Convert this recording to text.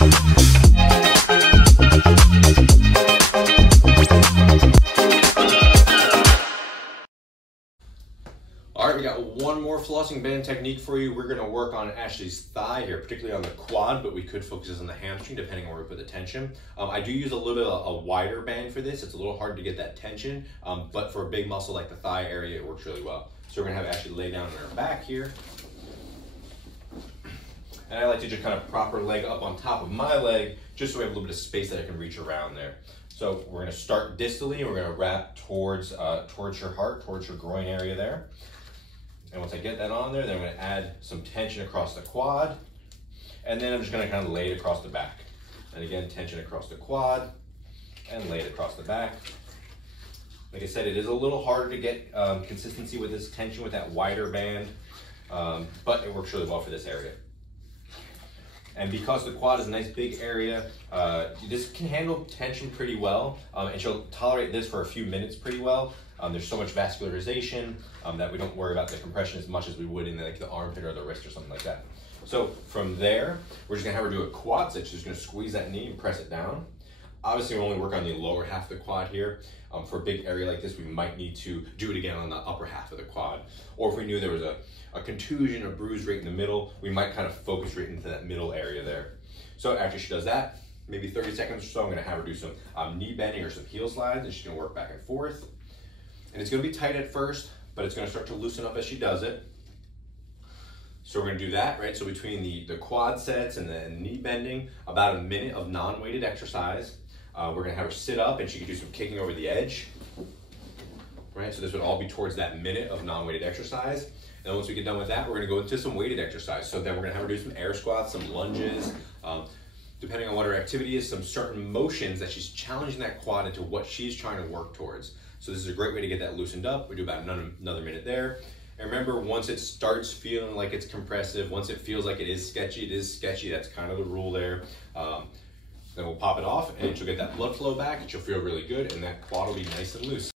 All right, we got one more flossing band technique for you. We're gonna work on Ashley's thigh here, particularly on the quad, but we could focus on the hamstring depending on where we put the tension. I do use a little bit of a wider band for this. It's a little hard to get that tension, but for a big muscle like the thigh area, it works really well. So we're gonna have Ashley lay down on her back here. And I like to just kind of prop her leg up on top of my leg, just so we have a little bit of space that I can reach around there. So we're gonna start distally, and we're gonna wrap towards your heart, towards your groin area there. And once I get that on there, then I'm gonna add some tension across the quad, and then I'm just gonna kind of lay it across the back. And again, tension across the quad, and lay it across the back. Like I said, it is a little harder to get consistency with this tension with that wider band, but it works really well for this area. And because the quad is a nice big area, this can handle tension pretty well, and she'll tolerate this for a few minutes pretty well. There's so much vascularization that we don't worry about the compression as much as we would in like the armpit or the wrist or something like that. So from there, we're just gonna have her do a quad sit. She's just gonna squeeze that knee and press it down. Obviously, we only work on the lower half of the quad here. For a big area like this, we might need to do it again on the upper half of the quad. Or if we knew there was a contusion, a bruise right in the middle, we might kind of focus right into that middle area there. So after she does that, maybe 30 seconds or so, I'm gonna have her do some knee bending or some heel slides, and she's gonna work back and forth. And it's gonna be tight at first, but it's gonna start to loosen up as she does it. So we're gonna do that, right? So between the quad sets and the knee bending, about a minute of non-weighted exercise. We're gonna have her sit up, and she can do some kicking over the edge, right? So this would all be towards that minute of non-weighted exercise. And once we get done with that, we're gonna go into some weighted exercise. So then we're gonna have her do some air squats, some lunges, depending on what her activity is, some certain motions that she's challenging that quad into what she's trying to work towards. So this is a great way to get that loosened up. We do about another minute there. And remember, once it starts feeling like it's compressive, once it feels like it is sketchy, it is sketchy. That's kind of the rule there. Then we'll pop it off, and she'll get that blood flow back, and she'll feel really good, and that quad will be nice and loose.